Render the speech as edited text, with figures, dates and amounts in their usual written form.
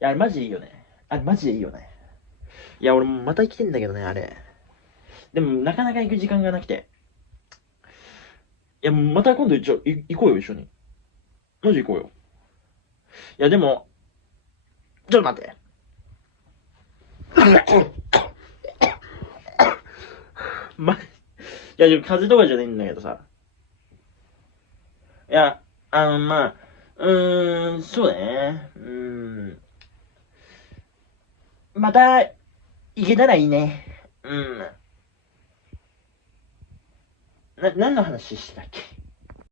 や、あれマジでいいよね。あれマジでいいよね。いや、俺もまた行きてんだけどね、あれ。でも、なかなか行く時間がなくて。いや、また今度行こうよ、一緒に。マジ行こうよ。いや、でも、ちょっと待って。いや、でも風邪とかじゃないんだけどさ。いや、まあ、そうだね。また、行けたらいいね。うん。何の話してたっけ？